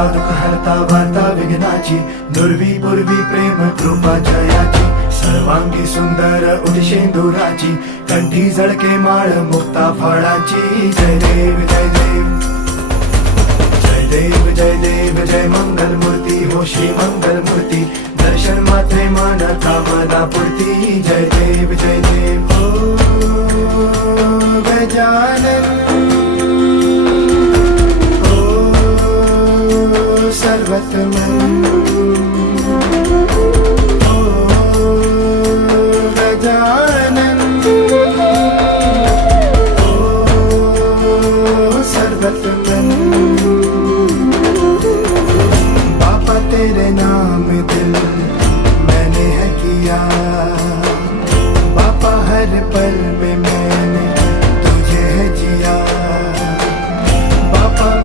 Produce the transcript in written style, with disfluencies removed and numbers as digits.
हरता दुःख हरता वार्ता विघ्नाची, दुर्वी पूर्वी प्रेम कृपा जयाची, सर्वांगी सुंदर उदिशेंदुराची, कंठी झळके माळ मुक्ता फळाची. जय देव जय देव जय देव जय देव जय मंगल मूर्ती हो श्री मंगल मूर्ती, दर्शन मात्रे मन कामना पूर्ती. जय देव जय देव हो गजानन हो सर्वतमन हो गजानन हो सर्वतमन. बापा तेरे नाम